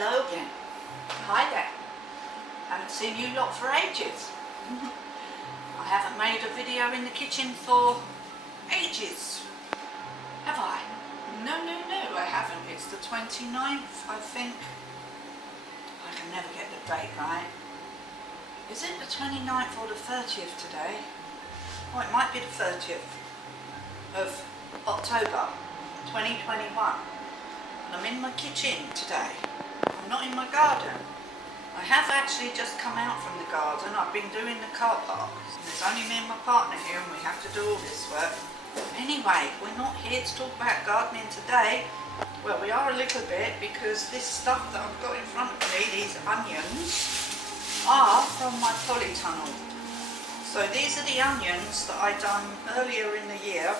Hello again. Hi there. Haven't seen you lot for ages. I haven't made a video in the kitchen for ages. Have I? No, I haven't. It's the 29th, I think. I can never get the date right. Is it the 29th or the 30th today? Oh, it might be the 30th of October 2021. And I'm in my kitchen today. I'm not in my garden. I have actually just come out from the garden. I've been doing the car park. There's only me and my partner here and we have to do all this work. Anyway, we're not here to talk about gardening today. Well, we are a little bit because this stuff that I've got in front of me, these onions, are from my polytunnel. So these are the onions that I done earlier in the year,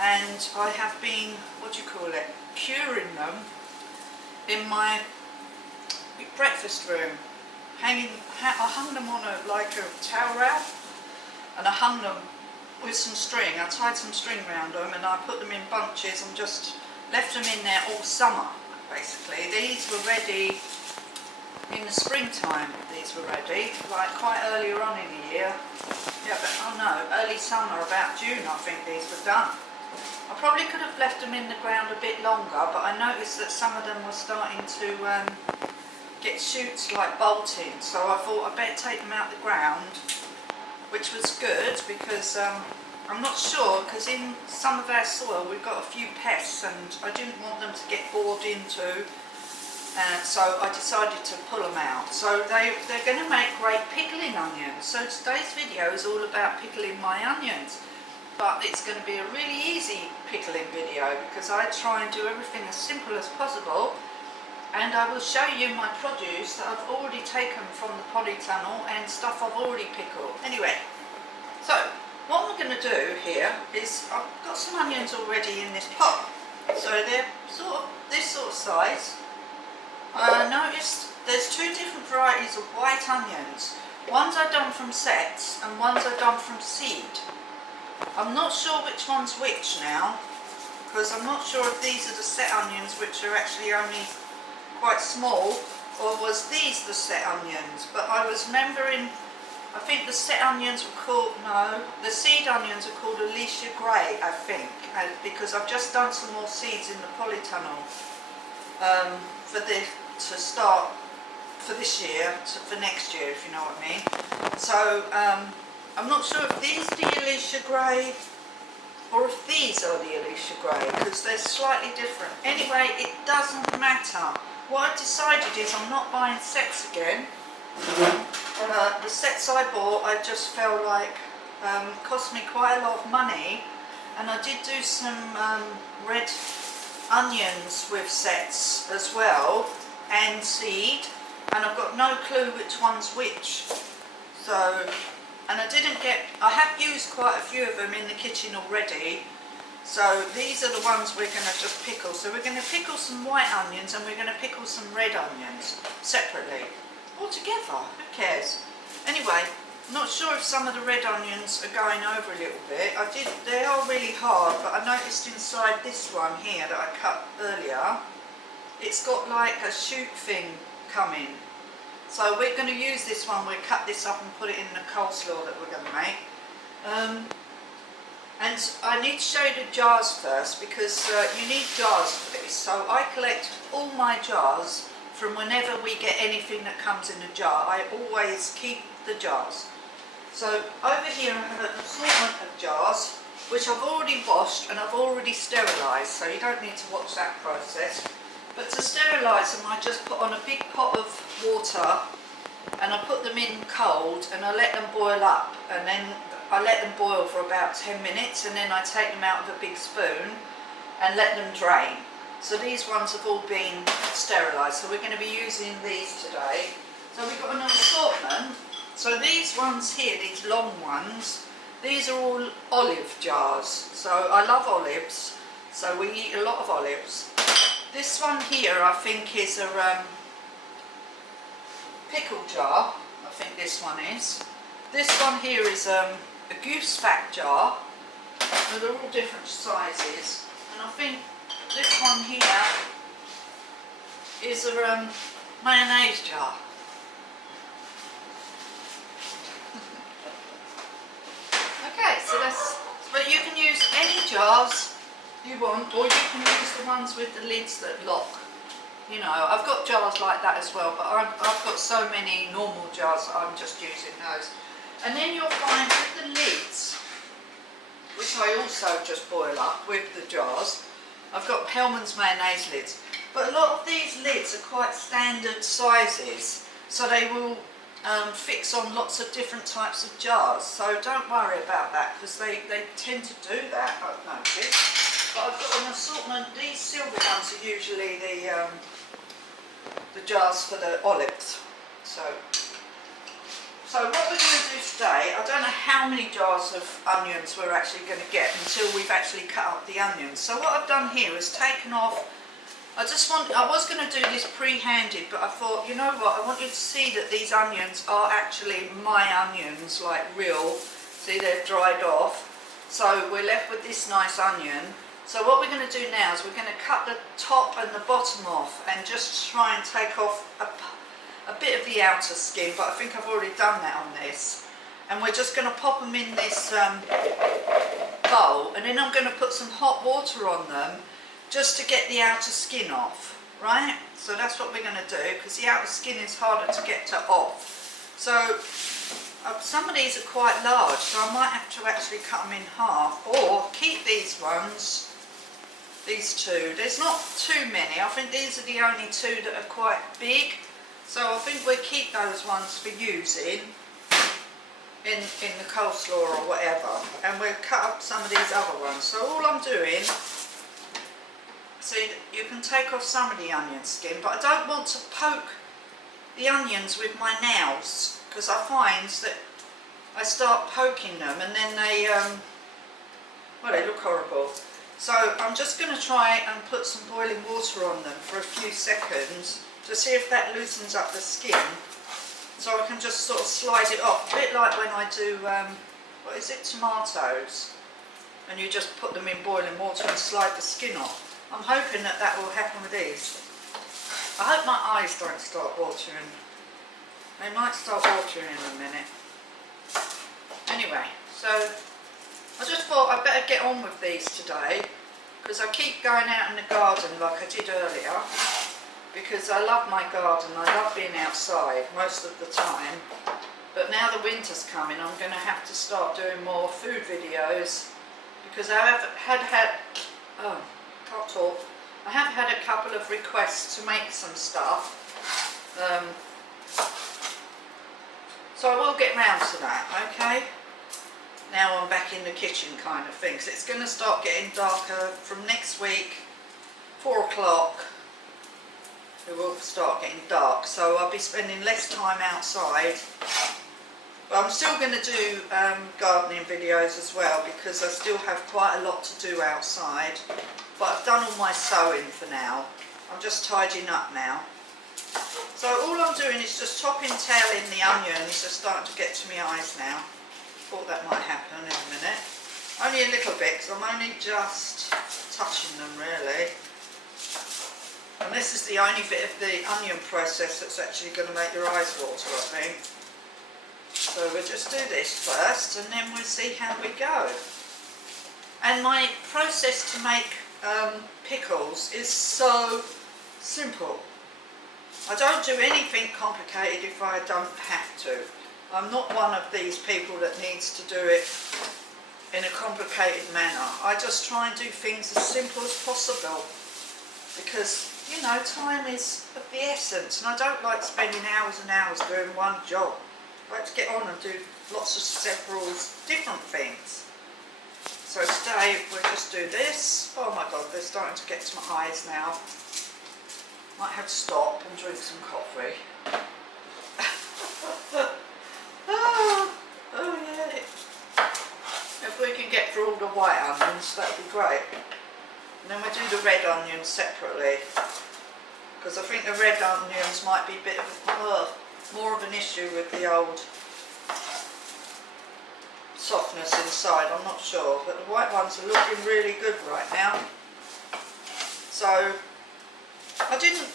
and I have been, curing them in my breakfast room. I hung them on a towel rail, and I hung them with some string. I tied some string around them and I put them in bunches and just left them in there all summer, basically. These were ready in the springtime. These were ready, like quite earlier on in the year. Yeah, but oh no, early summer, about June I think these were done. I probably could have left them in the ground a bit longer, but I noticed that some of them were starting to get shoots like bolting, so I thought I'd better take them out the ground, which was good because I'm not sure, because in some of our soil we've got a few pests and I didn't want them to get bored into, so I decided to pull them out. So they're going to make great pickling onions. So today's video is all about pickling my onions. But it's going to be a really easy pickling video because I try and do everything as simple as possible, and I will show you my produce that I've already taken from the polytunnel and stuff I've already pickled. Anyway, so what I'm going to do here is I've got some onions already in this pot, so they're this sort of size. I noticed there's two different varieties of white onions. Ones are done from sets and ones are done from seed. I'm not sure which one's which now, because I'm not sure if these are the set onions, which are actually only quite small, or was these the set onions. But I was remembering, I think the set onions were called, no, the seed onions are called Alicia Gray, I think, because I've just done some more seeds in the polytunnel to start for this year, for next year, if you know what I mean. So I'm not sure if these are the Alicia Gray or if these are the Alicia Gray, because they're slightly different. Anyway, it doesn't matter. What I've decided is I'm not buying sets again. The sets I bought, I just felt like cost me quite a lot of money, and I did do some red onions with sets as well, and seed, and I've got no clue which one's which. So, and I have used quite a few of them in the kitchen already, so these are the ones we're going to just pickle. So we're going to pickle some white onions and we're going to pickle some red onions separately. All together, who cares? Anyway, not sure if some of the red onions are going over a little bit. They are really hard, but I noticed inside this one here that I cut earlier, it's got like a shoot thing coming. So we're going to use this one, we'll cut this up and put it in the coleslaw that we're going to make. And I need to show you the jars first, because you need jars for this. So I collect all my jars from whenever we get anything that comes in a jar. I always keep the jars. So over here I have an assortment of jars, which I've already washed and I've already sterilised, so you don't need to watch that process. But to sterilise them, I just put on a big pot of water and I put them in cold and I let them boil up, and then I let them boil for about 10 minutes and then I take them out of a big spoon and let them drain. So these ones have all been sterilised, so we're going to be using these today. So we've got an assortment. So these ones here, these long ones, these are all olive jars. So I love olives, so we eat a lot of olives. This one here I think is a pickle jar, I think this one is. This one here is a goose fat jar, so they're all different sizes, and I think this one here is a mayonnaise jar. Okay, so that's, but you can use any jars you want, or you can use the ones with the lids that lock. You know, I've got jars like that as well, but I've got so many normal jars, I'm just using those. And then you'll find with the lids, which I also just boil up with the jars, I've got Hellmann's mayonnaise lids. But a lot of these lids are quite standard sizes, so they will fix on lots of different types of jars. So don't worry about that, because they tend to do that, I've noticed. But I've got an assortment. These silver ones are usually the jars for the olives. So what we're going to do today, I don't know how many jars of onions we're actually going to get until we've actually cut up the onions. So what I've done here is taken off, I was going to do this pre-handed, but I thought, you know what, I want you to see that these onions are actually my onions, like real. See, they're dried off. So we're left with this nice onion. So what we're going to do now is we're going to cut the top and the bottom off and just try and take off a bit of the outer skin, but I think I've already done that on this. And we're just going to pop them in this bowl, and then I'm going to put some hot water on them just to get the outer skin off, right? So that's what we're going to do, because the outer skin is harder to get off. So some of these are quite large, so I might have to actually cut them in half, or keep these ones, these two. There's not too many. I think these are the only two that are quite big. So I think we'll keep those ones for using in the coleslaw or whatever, and we'll cut up some of these other ones. So all I'm doing, see, you can take off some of the onion skin, but I don't want to poke the onions with my nails, because I find that I start poking them and then they, well, they look horrible. So I'm just going to try and put some boiling water on them for a few seconds to see if that loosens up the skin, so I can just sort of slide it off, a bit like when I do, what is it, tomatoes, and you just put them in boiling water and slide the skin off. I'm hoping that that will happen with these. I hope my eyes don't start watering. They might start watering in a minute. Anyway, so I just thought I'd better get on with these today, because I keep going out in the garden like I did earlier, because I love my garden. I love being outside most of the time, but now the winter's coming, I'm going to have to start doing more food videos, because I have had a couple of requests to make some stuff, so I will get round to that. Okay, now I'm back in the kitchen kind of thing, so it's going to start getting darker from next week, 4 o'clock. It will start getting dark, so I'll be spending less time outside. But I'm still going to do gardening videos as well, because I still have quite a lot to do outside. But I've done all my sewing for now. I'm just tidying up now. So all I'm doing is just topping, tailing the onions. They're starting to get to my eyes now. Thought that might happen in a minute. Only a little bit, because I'm only just touching them really. And this is the only bit of the onion process that's actually going to make your eyes water, I think. So we'll just do this first, and then we'll see how we go. And my process to make pickles is so simple. I don't do anything complicated if I don't have to. I'm not one of these people that needs to do it in a complicated manner. I just try and do things as simple as possible, because, you know, time is of the essence, and I don't like spending hours and hours doing one job. I like to get on and do lots of several different things. So today we'll just do this. Oh my god, they're starting to get to my eyes now. Might have to stop and drink some coffee. oh yeah. If we can get through all the white onions, that would be great. And then we'll do the red onions separately, because I think the red onions might be a bit of more of an issue with the old softness inside. I'm not sure, but the white ones are looking really good right now. So I didn't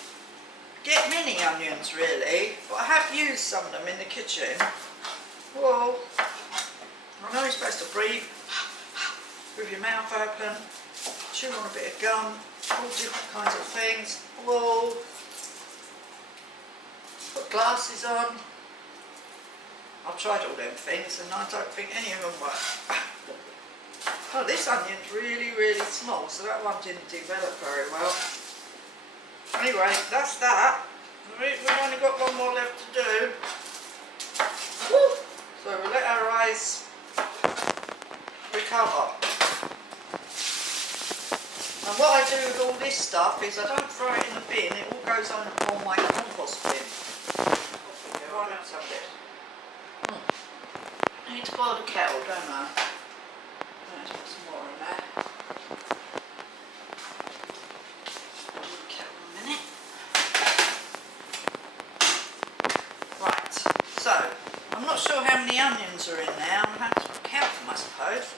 get many onions really, but I have used some of them in the kitchen. Well, I know you're supposed to breathe with your mouth open, chew on a bit of gum, all different kinds of things. Whoa. Put glasses on. I've tried all them things and I don't think any of them work. Oh, this onion's really, really small, so that one didn't develop very well. Anyway, that's that. We've only got one more left to do. Woo! So we'll let our eyes recover. And what I do with all this stuff is I don't throw it in the bin, it all goes on my compost bin. Right out some bit. I need to boil the kettle, don't I? Let's put some more in there. Boil the kettle in a minute. Right, so I'm not sure how many onions are in there. I'll have to count them, I suppose.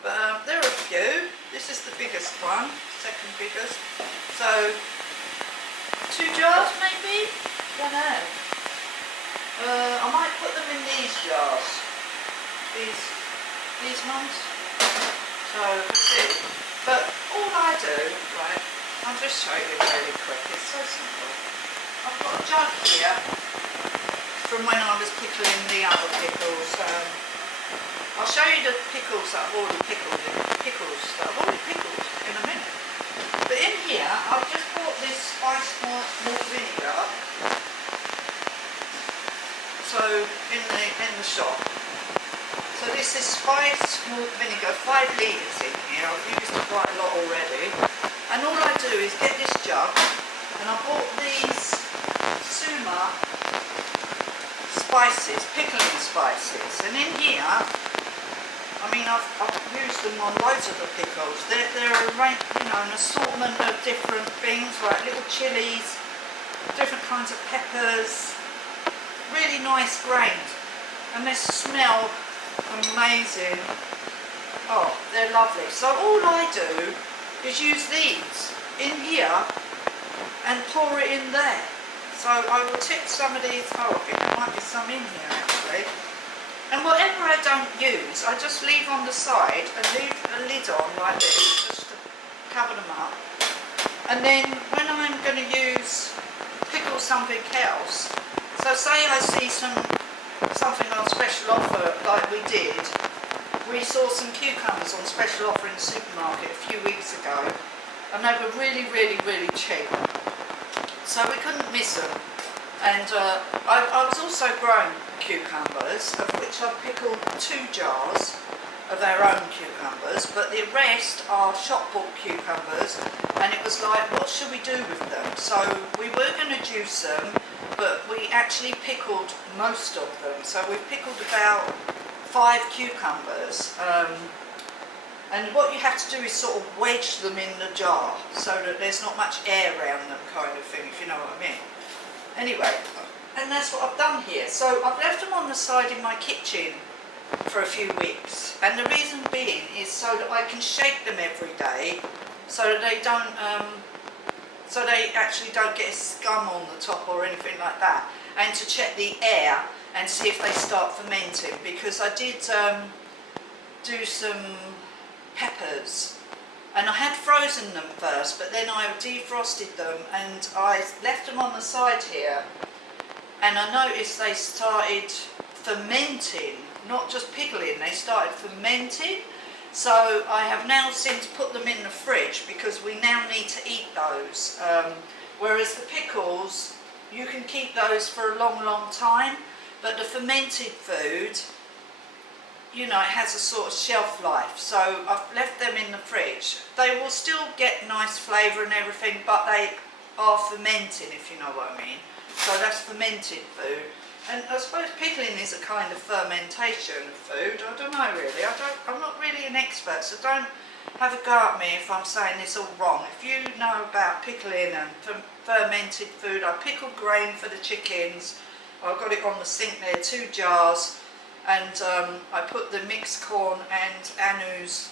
But there are a few. This is the biggest one, second biggest. So 2 jars maybe? Don't know. I might put them in these jars. These ones. So we'll see. But all I do, right, I'll just show you really quick. It's so simple. I've got a jug here from when I was pickling the other pickles. I'll show you the pickles that I've already pickled in a minute. But in here, I've just bought this spiced malt vinegar. So in the shop. So this is spiced malt vinegar, 5 litres in here. I've used it quite a lot already. And all I do is get this jug, and I bought these Suma spices, pickling spices. And in here, I mean, I've used them on loads of the pickles. They're an assortment of different things, like little chilies, different kinds of peppers, really nice grained, and they smell amazing. Oh, they're lovely. So all I do is use these in here and pour it in there. So I will tip some of these. Oh, I think there might be some in here actually. And whatever I don't use, I just leave on the side and leave a lid on like this, just to cover them up. And then when I'm going to pickle something else, so say I see something on special offer like we did. We saw some cucumbers on special offer in the supermarket a few weeks ago, and they were really, really, really cheap. So we couldn't miss them. And I was also growing cucumbers, of which I've pickled 2 jars of our own cucumbers, but the rest are shop bought cucumbers, and it was like, what should we do with them? So we were going to juice them, but we actually pickled most of them. So we've pickled about 5 cucumbers, and what you have to do is sort of wedge them in the jar so that there's not much air around them, kind of thing, if you know what I mean. Anyway, and that's what I've done here. So I've left them on the side in my kitchen for a few weeks, and the reason being is so that I can shake them every day, so that they don't, so they actually don't get a scum on the top or anything like that, and to check the air and see if they start fermenting, because I did do some peppers. And I had frozen them first, but then I defrosted them and I left them on the side here. And I noticed they started fermenting, not just pickling, they started fermenting. So I have now since put them in the fridge because we now need to eat those. Whereas the pickles, you can keep those for a long, long time. But the fermented food, you know, it has a sort of shelf life, so I've left them in the fridge. They will still get nice flavour and everything, but they are fermenting, if you know what I mean. So that's fermented food. And I suppose pickling is a kind of fermentation of food. I don't know really. I'm not really an expert, so don't have a go at me if I'm saying this all wrong. If you know about pickling and fermented food, I pickled grain for the chickens. I've got it on the sink there, 2 jars. And I put the mixed corn and Anu's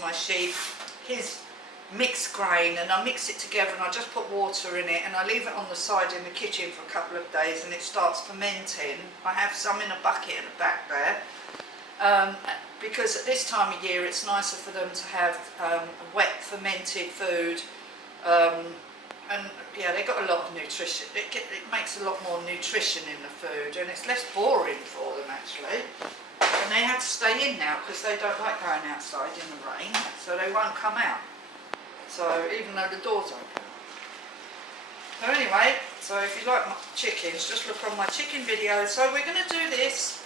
my sheep, his mixed grain, and I mix it together and I just put water in it and I leave it on the side in the kitchen for a couple of days and it starts fermenting. I have some in a bucket at the back there, because at this time of year it's nicer for them to have wet fermented food, and yeah, they got a lot of nutrition. It makes a lot more nutrition in the food and it's less boring for them actually. And they have to stay in now because they don't like going outside in the rain, so they won't come out. So even though the door's open. So anyway, so if you like my chickens, just look on my chicken video. So we're going to do this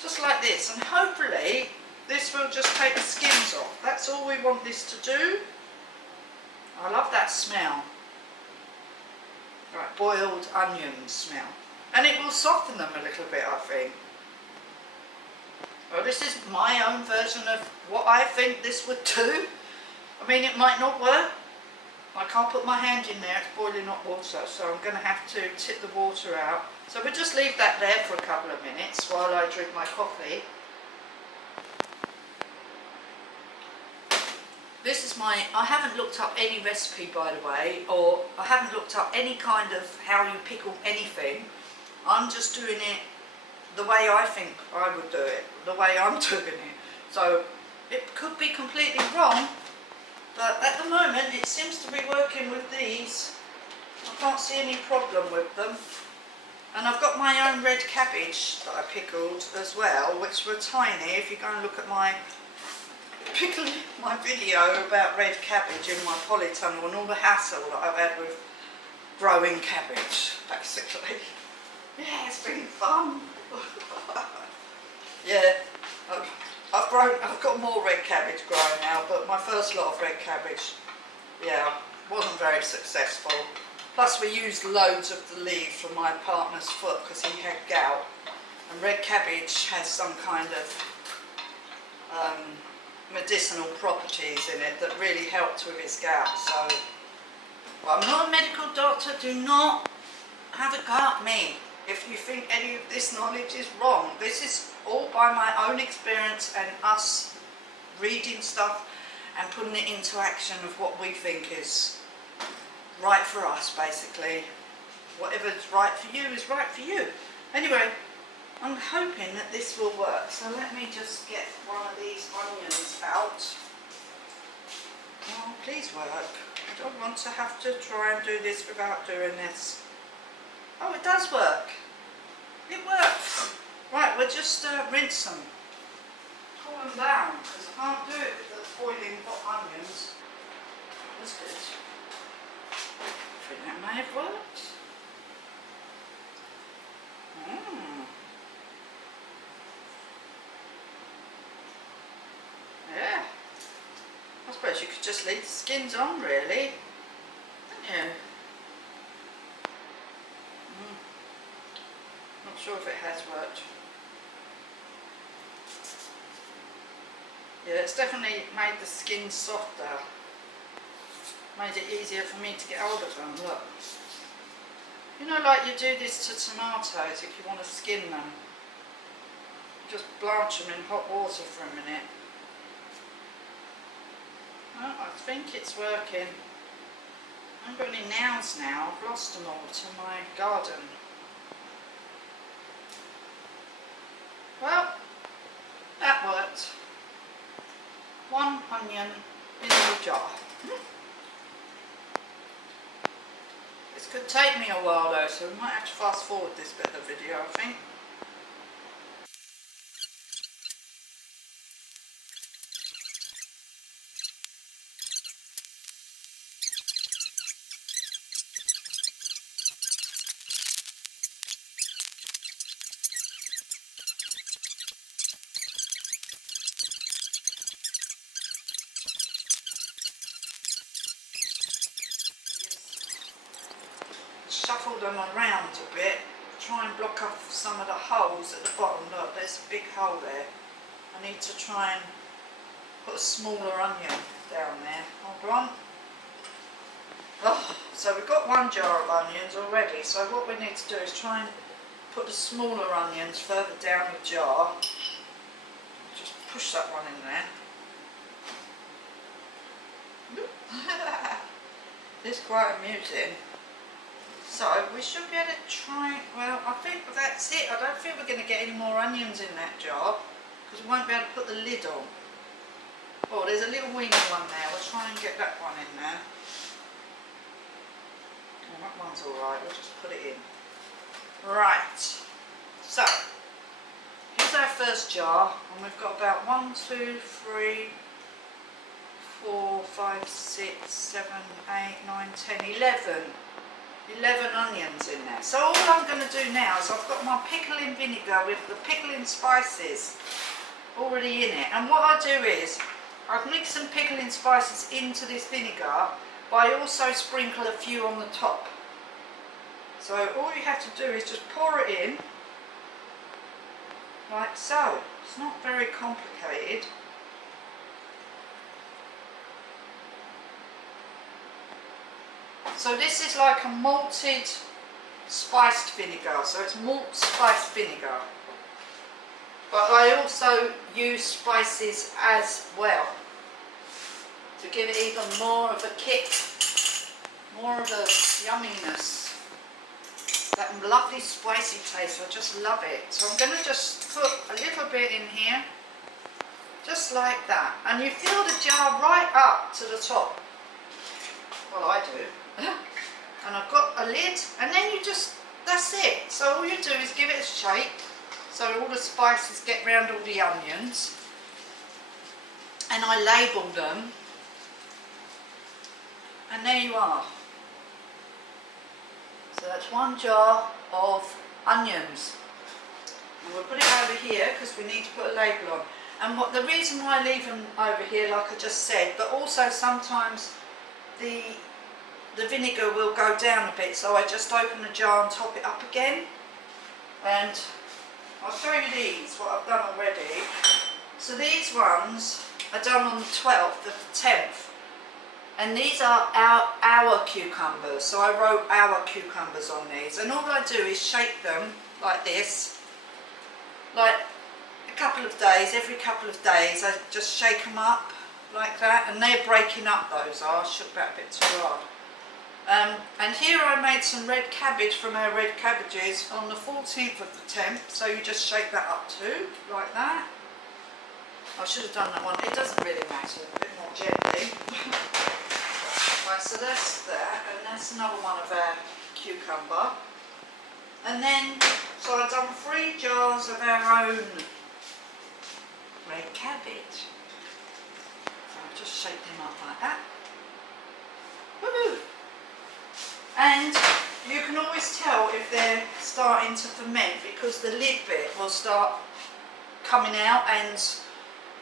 just like this, and hopefully this will just take the skins off. That's all we want this to do. I love that smell. Right, boiled onion smell. And it will soften them a little bit, I think. Well, this is my own version of what I think this would do. I mean, it might not work. I can't put my hand in there, it's boiling hot water, so I'm going to have to tip the water out. So we'll just leave that there for a couple of minutes while I drink my coffee. This is I haven't looked up any recipe, by the way, or I haven't looked up any kind of how you pickle anything. I'm just doing it the way I think I would do it, the way I'm doing it. So it could be completely wrong, but at the moment it seems to be working with these. I can't see any problem with them. And I've got my own red cabbage that I pickled as well, which were tiny. If you go and look at my video about red cabbage in my polytunnel and all the hassle that I've had with growing cabbage, basically. Yeah, it's been fun. Yeah, I've got more red cabbage growing now, but my first lot of red cabbage, yeah, wasn't very successful. Plus we used loads of the leaf from my partner's foot because he had gout, and red cabbage has some kind of medicinal properties in it that really helped with his gout. So, well, I'm not a medical doctor, do not have a go at me if you think any of this knowledge is wrong. This is all by my own experience and us reading stuff and putting it into action of what we think is right for us, basically. Whatever's right for you is right for you. Anyway, I'm hoping that this will work. So let me just get one of these onions out. Oh, please work. I don't want to have to try and do this without doing this. Oh, it does work. It works. Right, we'll just rinse them. Cool them down, because I can't do it with the boiling hot onions. That's good. I think that may have worked. Yeah. I suppose you could just leave the skins on, really. Yeah. Not sure if it has worked. Yeah, it's definitely made the skin softer. Made it easier for me to get hold of them, look. You know, like you do this to tomatoes if you want to skin them. Just blanch them in hot water for a minute. Well, I think it's working. I haven't got any nails now, I've lost them all to my garden. Well, that worked. One onion in the jar. This could take me a while though, so we might have to fast forward this bit of the video, I think. Shuffle them around a bit, try and block off some of the holes at the bottom. Look, there's a big hole there. I need to try and put a smaller onion down there. Hold on. Oh, so we've got one jar of onions already, so what we need to do is try and put the smaller onions further down the jar. Just push that one in there. It's quite amusing. So we should be able to try, well, I think that's it. I don't think we're going to get any more onions in that jar because we won't be able to put the lid on. Oh, there's a little weeny one there. We'll try and get that one in there. Oh, that one's alright. We'll just put it in. Right. So, here's our first jar, and we've got about 1, 2, 3, 4, 5, 6, 7, 8, 9, 10, 11 onions in there. So all I'm going to do now is I've got my pickling vinegar with the pickling spices already in it. And what I do is I've mixed some pickling spices into this vinegar, but I also sprinkle a few on the top. So all you have to do is just pour it in, like so. It's not very complicated. So this is like a malted spiced vinegar, so it's malt spiced vinegar. But I also use spices as well to give it even more of a kick, more of a yumminess. That lovely spicy taste, I just love it. So I'm going to just put a little bit in here, just like that. And you fill the jar right up to the top. Well, I do. And I've got a lid, and then you just, that's it. So all you do is give it a shake, so all the spices get round all the onions. And I label them. And there you are. So that's 1 jar of onions. And we'll put it over here because we need to put a label on. And the reason why I leave them over here, like I just said, but also sometimes the vinegar will go down a bit, so I just open the jar and top it up again. And I'll show you these, what I've done already. So these ones are done on the 12th of the 10th. And these are our cucumbers, so I wrote our cucumbers on these. And all I do is shake them like this, like a couple of days, every couple of days I just shake them up like that. And they're breaking up, those are. I shook that a bit too hard. And here I made some red cabbage from our red cabbages on the 14th of the 10th, so you just shake that up too, like that. I should have done that one, it doesn't really matter, a bit more gently. Right, so that's that, and that's another one of our cucumber. And then, so I've done 3 jars of our own red cabbage. So I'll just shake them up like that. Woohoo! And you can always tell if they're starting to ferment because the lid bit will start coming out and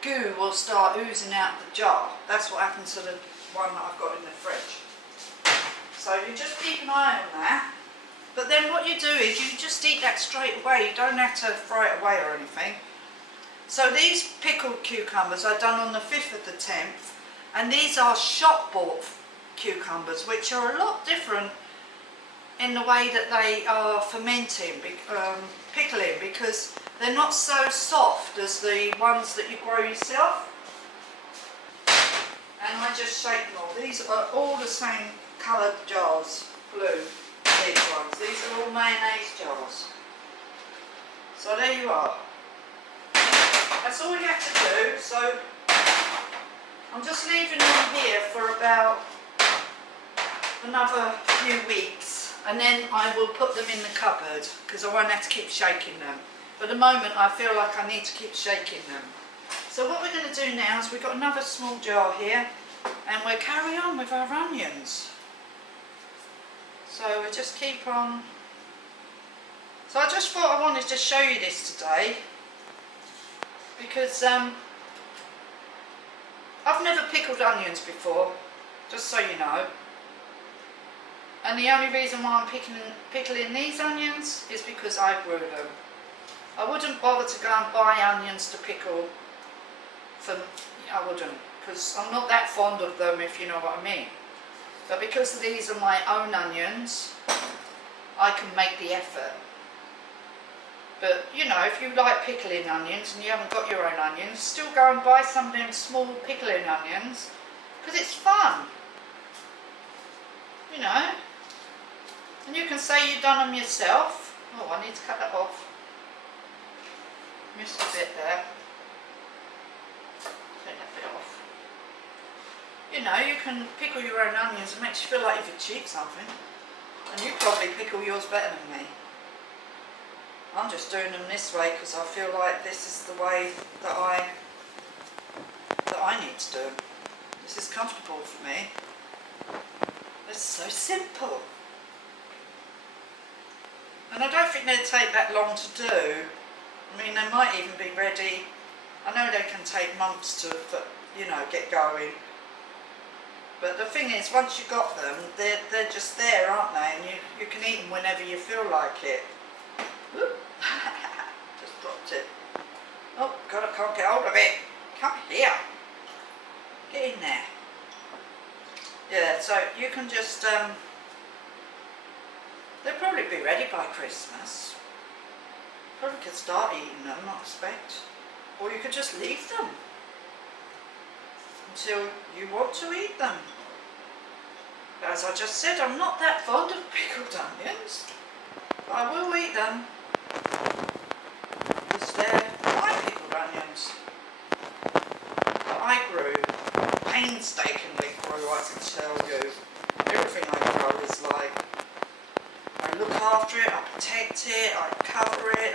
goo will start oozing out the jar. That's what happens to the one that I've got in the fridge. So you just keep an eye on that. But then what you do is you just eat that straight away. You don't have to throw it away or anything. So these pickled cucumbers are done on the 5th of the 10th. And these are shop bought cucumbers, which are a lot different in the way that they are fermenting, pickling, because they're not so soft as the ones that you grow yourself. And I just shake them all. These are all the same coloured jars, blue, these ones. These are all mayonnaise jars. So there you are. That's all you have to do. So I'm just leaving them here for about another few weeks. And then I will put them in the cupboard because I won't have to keep shaking them. But at the moment I feel like I need to keep shaking them. So what we're going to do now is we've got another small jar here and we'll carry on with our onions. So we'll just keep on. So I just thought I wanted to show you this today because I've never pickled onions before, just so you know. And the only reason why I'm pickling these onions is because I grew them. I wouldn't bother to go and buy onions to pickle. I wouldn't, because I'm not that fond of them, if you know what I mean. But because these are my own onions, I can make the effort. But you know, if you like pickling onions and you haven't got your own onions, still go and buy some of them small pickling onions, because it's fun. you know, and you can say you've done them yourself. Oh, I need to cut that off. Missed a bit there. Take that bit off. You know, you can pickle your own onions. It makes you feel like you've achieved something. And you probably pickle yours better than me. I'm just doing them this way because I feel like this is the way that I need to do them. This is comfortable for me. It's so simple. And I don't think they'd take that long to do. I mean, they might even be ready. I know they can take months to, you know, get going. But the thing is, once you've got them, they're just there, aren't they? And you can eat them whenever you feel like it. Whoop. Just dropped it. Oh God, I can't get hold of it. Come here. Get in there. Yeah, so you can just, they'll probably be ready by Christmas. Probably could start eating them, I expect. Or you could just leave them until you want to eat them. But as I just said, I'm not that fond of pickled onions. But I will eat them. Because they're my pickled onions. That I grew. Painstakingly grew, I can tell you. Everything I grow is like, I look after it, I protect it, I cover it.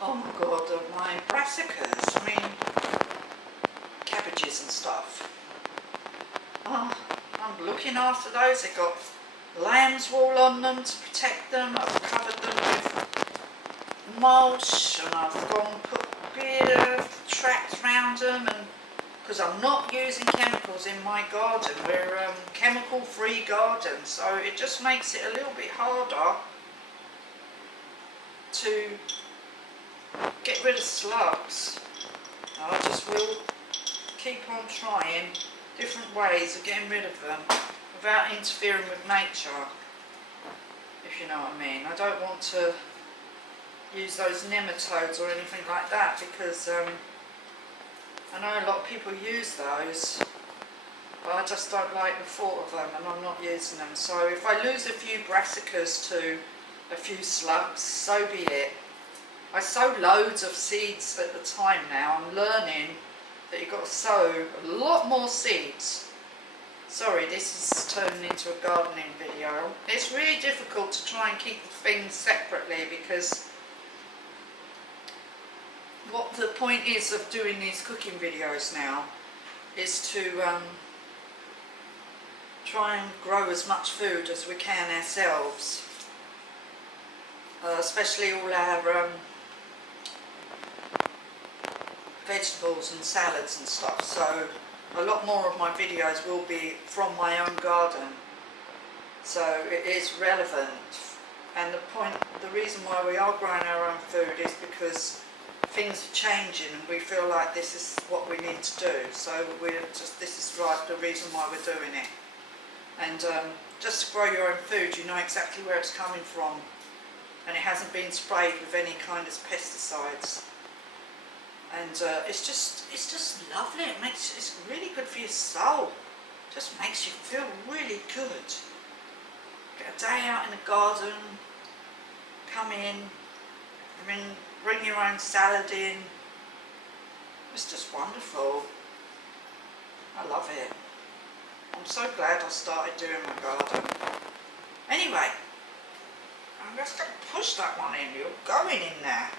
Oh my God, my brassicas, I mean, cabbages and stuff. Oh, I'm looking after those. They've got lamb's wool on them to protect them. I've covered them with mulch, and I've gone and put beer tracks around them, and because I'm not using chemicals in my garden. We're chemical-free garden, so it just makes it a little bit harder to get rid of slugs. I just will keep on trying different ways of getting rid of them without interfering with nature, if you know what I mean. I don't want to use those nematodes or anything like that because I know a lot of people use those, but I just don't like the thought of them, and I'm not using them. So if I lose a few brassicas to a few slugs, so be it. I sow loads of seeds at the time now. I'm learning that you've got to sow a lot more seeds. Sorry, this is turning into a gardening video. It's really difficult to try and keep the things separately because what the point is of doing these cooking videos now is to try and grow as much food as we can ourselves, especially all our vegetables and salads and stuff. So a lot more of my videos will be from my own garden, so it is relevant. And the reason why we are growing our own food is because things are changing and we feel like this is what we need to do. So this is right, the reason why we're doing it. And just to grow your own food, you know exactly where it's coming from, and it hasn't been sprayed with any kind of pesticides. And it's just lovely. It's really good for your soul. Just makes you feel really good. Get a day out in the garden, come in, bring your own salad in. It's just wonderful. I love it. I'm so glad I started doing my garden. Anyway, I'm just going to push that one in. You're going in there.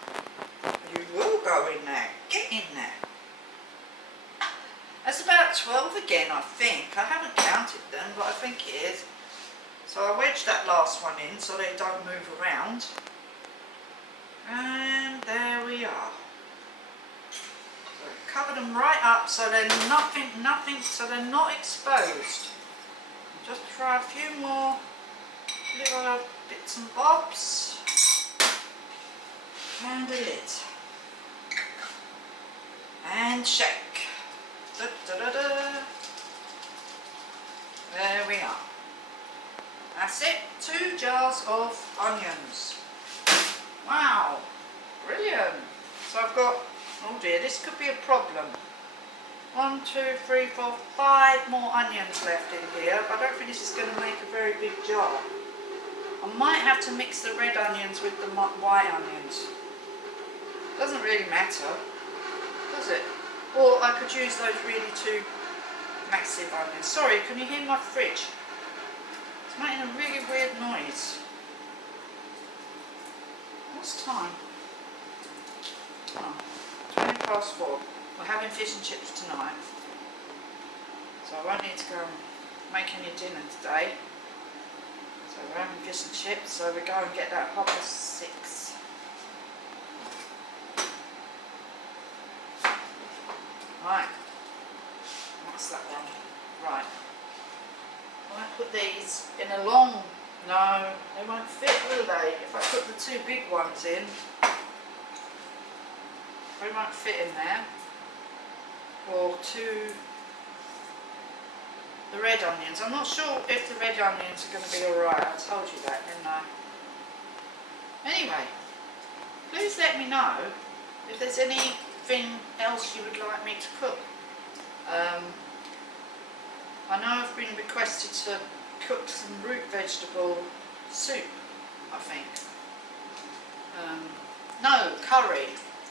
You will go in there. Get in there. That's about 12 again, I think. I haven't counted them, but I think it is. So I wedged that last one in so they don't move around. And there we are. So cover them right up so they're nothing, so they're not exposed. Just try a few more little bits and bobs. And a lid. And shake. Da, da, da, da. There we are. That's it. 2 jars of onions. Wow. Brilliant. So I've got, oh dear, this could be a problem. 1, 2, 3, 4, 5 more onions left in here, but I don't think this is going to make a very big jar. I might have to mix the red onions with the white onions. Doesn't really matter, does it? Or I could use those really two massive onions. Sorry, can you hear my fridge? It's making a really weird noise. What's time? Oh, 20 past 4. We're having fish and chips tonight, so I won't need to go and make any dinner today. So we're having fish and chips, so we go and get that 6:30. Right, what's that one? Right, I might put these in a long, no, they won't fit, will they? If I put the two big ones in, they won't fit in there. Or the red onions. I'm not sure if the red onions are going to be alright. I told you that, didn't I? Anyway, please let me know if there's anything else you would like me to cook. I know I've been requested to cook some root vegetable soup, I think. No, curry.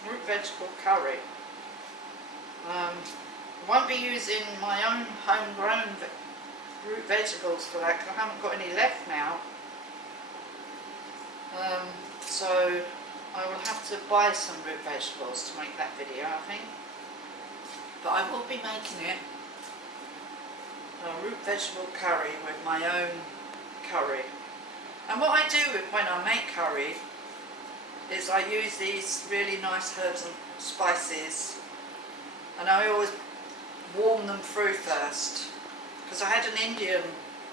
Root vegetable curry. I won't be using my own homegrown root vegetables for that because I haven't got any left now. So I will have to buy some root vegetables to make that video, I think. But I will be making it a root vegetable curry with my own curry. And what I do when I make curry is I use these really nice herbs and spices, and I always warm them through first, because I had an Indian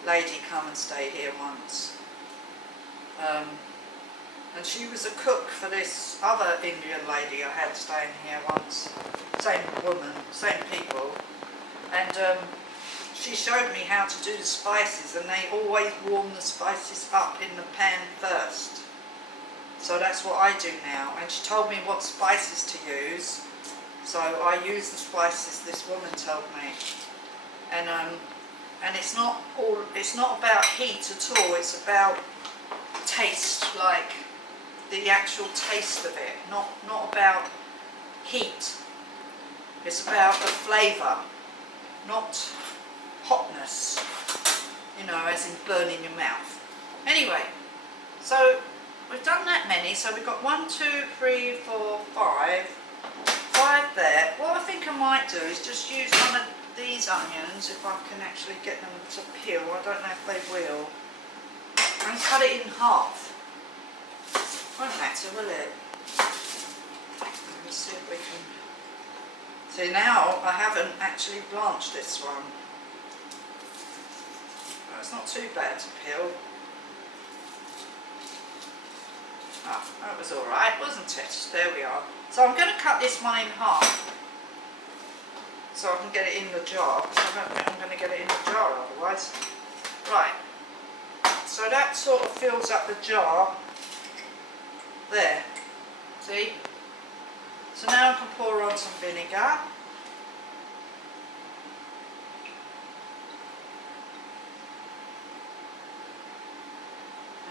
lady come and stay here once, and she was a cook for this other Indian lady I had staying here once, same woman, same people, and she showed me how to do the spices, and they always warm the spices up in the pan first. So that's what I do now, and she told me what spices to use, so I use the spices this woman told me. And it's not about heat at all, it's about taste, like the actual taste of it, not about heat. It's about the flavour, not hotness, you know, as in burning your mouth. Anyway, so we've done that many, so we've got 1, 2, 3, 4, 5 there. What I think I might do is just use one of these onions, if I can actually get them to peel, I don't know if they will, and cut it in half. Won't matter, will it? Let's see if we can... See, now I haven't actually blanched this one. Oh, it's not too bad to peel. Ah, that was alright, wasn't it? There we are. So I'm going to cut this one in half, so I can get it in the jar, because I don't think I'm going to get it in the jar otherwise. Right, so that sort of fills up the jar there, see? So now I can pour on some vinegar.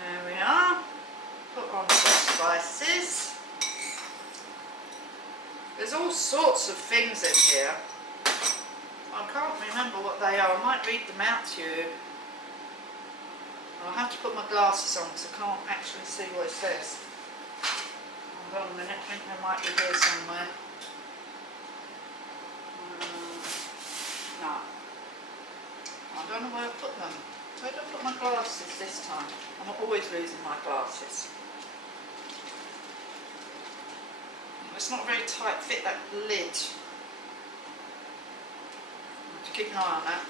There we are. Put on some spices. There's all sorts of things in here. I can't remember what they are. I might read them out to you. I'll have to put my glasses on because I can't actually see what it says. Hold on a minute, I think they might be here somewhere. No. I don't know where I put them. Where did I put my glasses this time? I'm always losing my glasses. It's not a very tight fit, that lid. Keep an eye on that.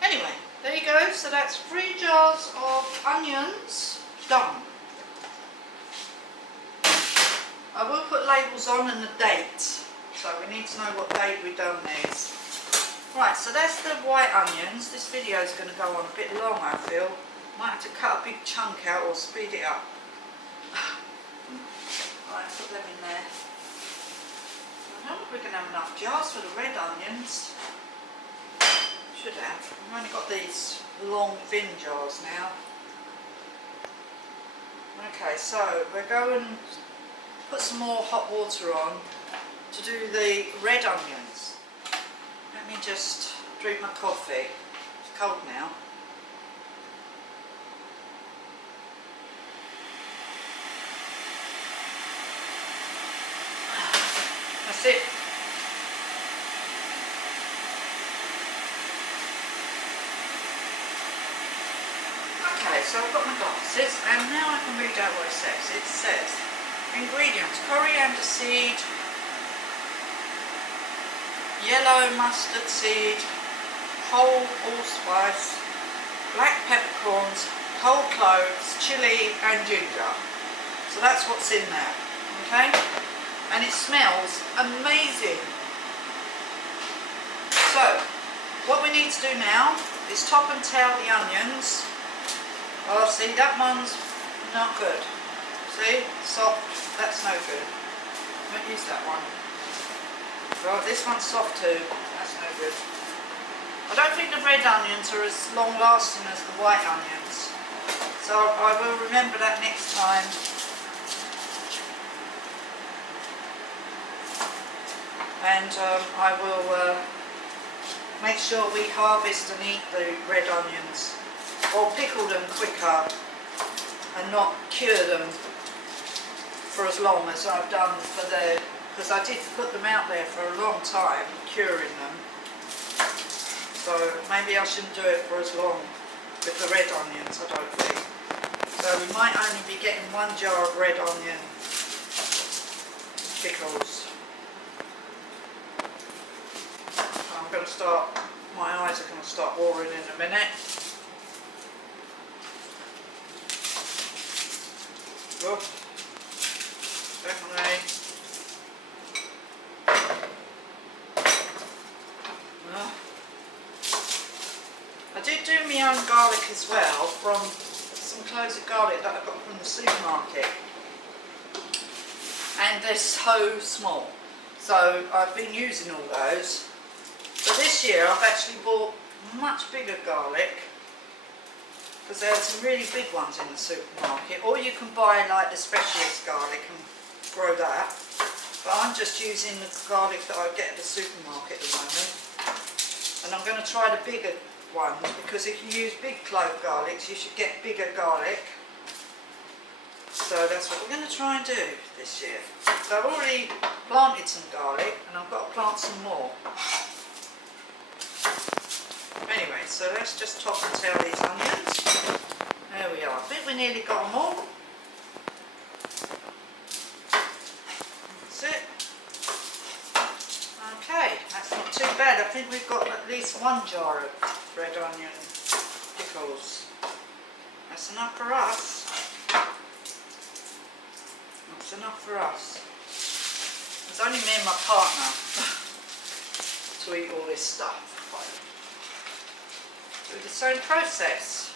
Anyway, there you go. So that's 3 jars of onions done. I will put labels on and the date, so we need to know what date we've done these. Right, so that's the white onions. This video is going to go on a bit long, I feel. Might have to cut a big chunk out or speed it up. Right, put them in there. I I don't think we're going to have enough jars for the red onions. Should have. I've only got these long thin jars now. Okay, so we're going to put some more hot water on to do the red onions. Let me just drink my coffee. It's cold now. That's it. Okay, so I've got my glasses and now I can read out what it says. It says ingredients: coriander seed, yellow mustard seed, whole allspice, black peppercorns, whole cloves, chilli and ginger. So that's what's in there, okay? And it smells amazing. So what we need to do now is top and tail the onions. Oh, see, that one's not good. See, soft, that's no good. Won't use that one. Right, this one's soft too, that's no good. I don't think the red onions are as long lasting as the white onions. So I will remember that next time. And I will make sure we harvest and eat the red onions, or pickle them quicker and not cure them for as long as I've done for the, because I did put them out there for a long time, curing them. So maybe I shouldn't do it for as long with the red onions, I don't think. So we might only be getting 1 jar of red onion pickles. I'm going to start, my eyes are going to start watering in a minute. Oh, definitely. Oh. I did do my own garlic as well from some cloves of garlic that I got from the supermarket. And they're so small. So I've been using all those. But this year I've actually bought much bigger garlic, because they had some really big ones in the supermarket, or you can buy like the specialist garlic and grow that. But I'm just using the garlic that I get at the supermarket at the moment. And I'm going to try the bigger ones, because if you use big clove garlics you should get bigger garlic. So that's what we're going to try and do this year. So I've already planted some garlic and I've got to plant some more. Anyway, so let's just top and tail these onions. There we are. I think we nearly got them all. That's it. Okay, that's not too bad. I think we've got at least 1 jar of red onion pickles. That's enough for us. That's enough for us. It's only me and my partner to eat all this stuff. Do the same process.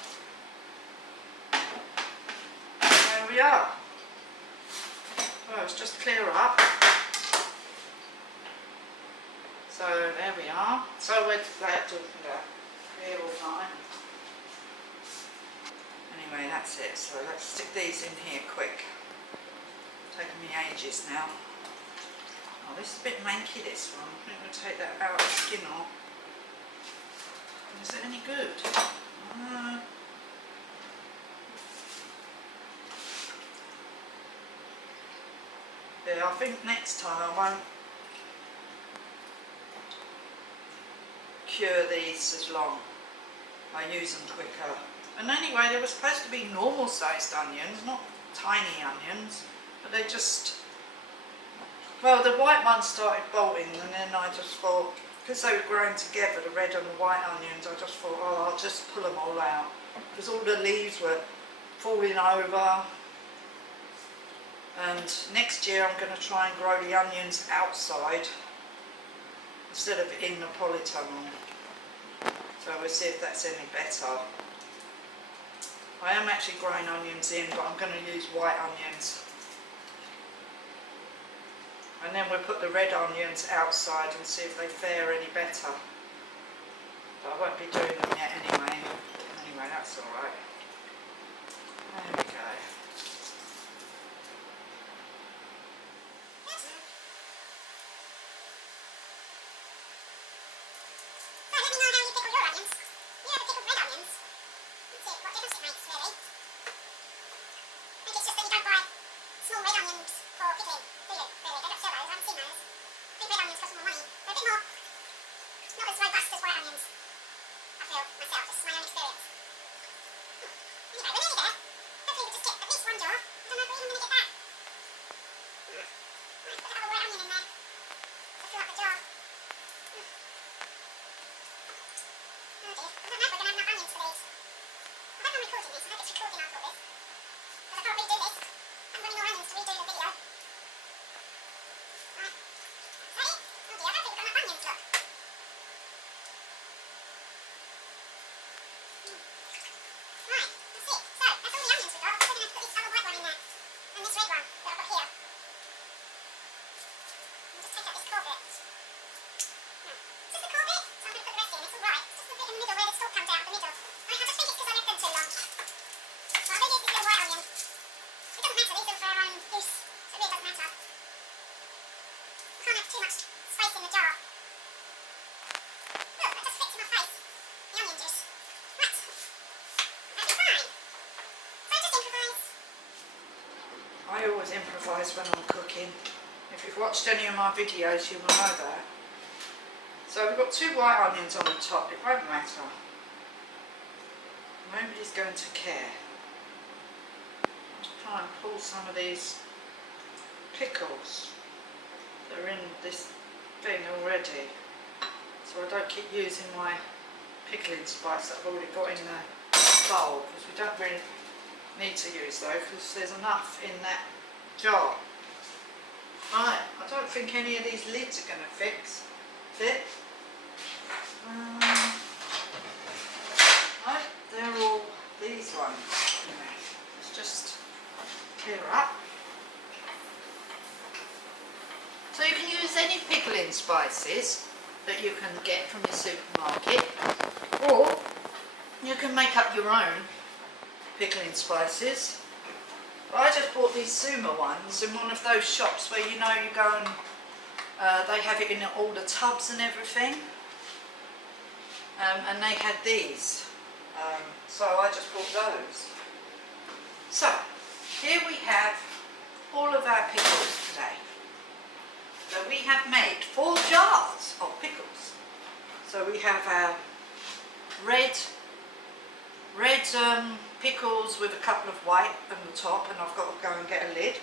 There we are. Well, let's just clear up. So there we are. So we're clear all night. Anyway, that's it. So let's stick these in here quick. Taking me ages now. Oh, this is a bit manky, this one. I think we'll take that out of the skin off. Is it any good? Yeah, I think next time I won't cure these as long. I use them quicker. And anyway, they were supposed to be normal sized onions, not tiny onions, but they just, well, the white ones started bolting, and then I just thought, because they were growing together, the red and the white onions, I just thought, oh, I'll just pull them all out, because all the leaves were falling over. And next year I'm going to try and grow the onions outside instead of in the polytunnel. So we'll see if that's any better. I am actually growing onions in, but I'm going to use white onions. And then we'll put the red onions outside and see if they fare any better. But I won't be doing them yet anyway. Anyway, that's alright. There we go. I always improvise when I'm cooking. If you've watched any of my videos, you will know that. So we've got 2 white onions on the top, it won't matter. Nobody's going to care. Just try and pull some of these pickles that are in this thing already, so I don't keep using my pickling spice that I've already got in the bowl, because we don't really need to use though, because there's enough in that jar. Right, I don't think any of these lids are going to fit. Right, they're all these ones. Let's just clear up. So you can use any pickling spices that you can get from your supermarket, or you can make up your own pickling spices. But I just bought these Zuma ones in one of those shops where you know you go and they have it in all the tubs and everything, and they had these, so I just bought those. So here we have all of our pickles today. So we have made 4 jars of pickles. So we have our red pickles with a couple of white on the top, and I've got to go and get a lid.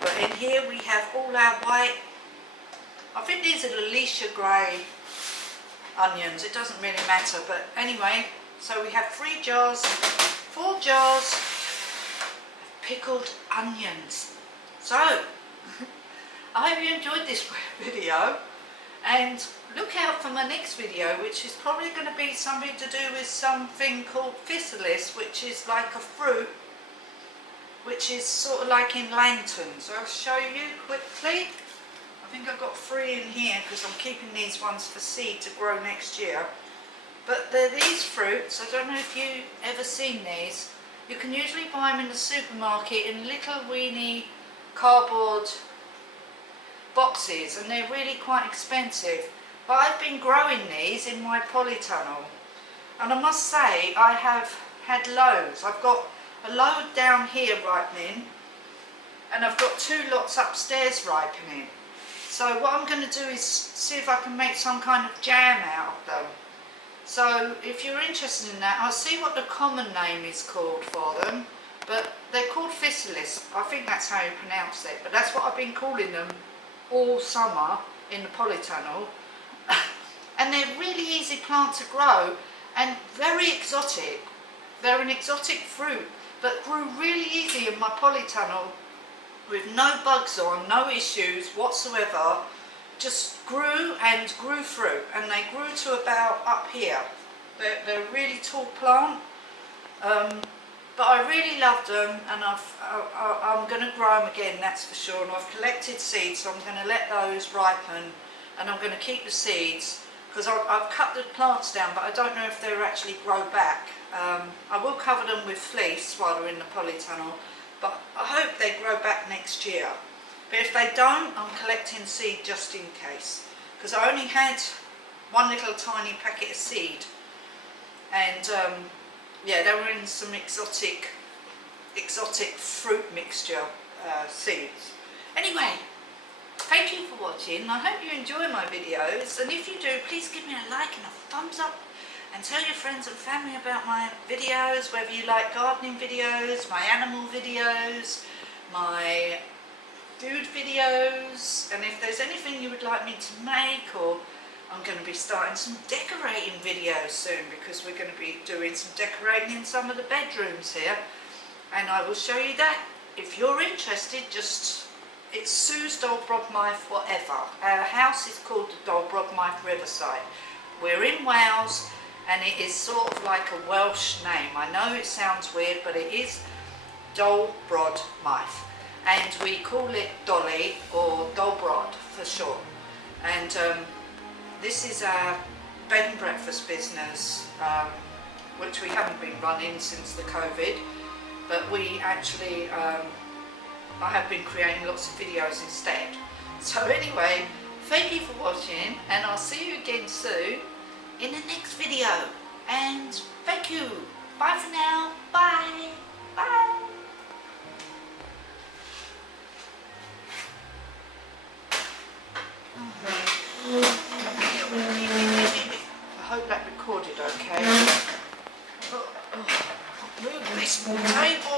But in here we have all our white, I think these are Alicia Grey onions, it doesn't really matter, but anyway, so we have 4 jars of pickled onions. So I hope you enjoyed this video, and look out for my next video, which is probably going to be something to do with something called physalis, which is like a fruit, which is sort of like in lanterns. I'll show you quickly. I think I've got 3 in here because I'm keeping these ones for seed to grow next year. But they're these fruits. I don't know if you've ever seen these. You can usually buy them in the supermarket in little weeny cardboard boxes, and they're really quite expensive. But I've been growing these in my polytunnel, and I must say I have had loads. I've got a load down here ripening, and I've got 2 lots upstairs ripening. So what I'm going to do is see if I can make some kind of jam out of them. So if you're interested in that, I'll see what the common name is called for them, but they're called physalis. I think that's how you pronounce it, but that's what I've been calling them all summer in the polytunnel. And they're really easy plant to grow and very exotic. They're an exotic fruit, but grew really easy in my polytunnel with no bugs on, no issues whatsoever. Just grew and grew through, and they grew to about up here. They're a really tall plant, but But I really love them, and I'm going to grow them again, that's for sure. And I've collected seeds, so I'm going to let those ripen, and I'm going to keep the seeds, because I've cut the plants down, but I don't know if they'll actually grow back. I will cover them with fleece while they're in the polytunnel, but I hope they grow back next year. But if they don't, I'm collecting seed just in case, because I only had one little tiny packet of seed, and yeah, they were in some exotic fruit mixture seeds. Anyway, thank you for watching. I hope you enjoy my videos, and if you do, please give me a like and a thumbs up, and tell your friends and family about my videos, whether you like gardening videos, my animal videos, my food videos, and if there's anything you would like me to make, or I'm going to be starting some decorating videos soon, because we're going to be doing some decorating in some of the bedrooms here, and I will show you that. If you're interested, just, it's Sue's Dolbrodmaeth whatever. Our house is called the Dolbrodmaeth Riverside. We're in Wales, and it is sort of like a Welsh name. I know it sounds weird, but it is Dolbrodmaeth, and we call it Dolly, or Dolbrod for short. And this is our bed and breakfast business, which we haven't been running since the COVID, but we actually, I have been creating lots of videos instead. So anyway, thank you for watching, and I'll see you again soon in the next video. And thank you. Bye for now. Bye. Bye. I hope that recorded okay. Move this table.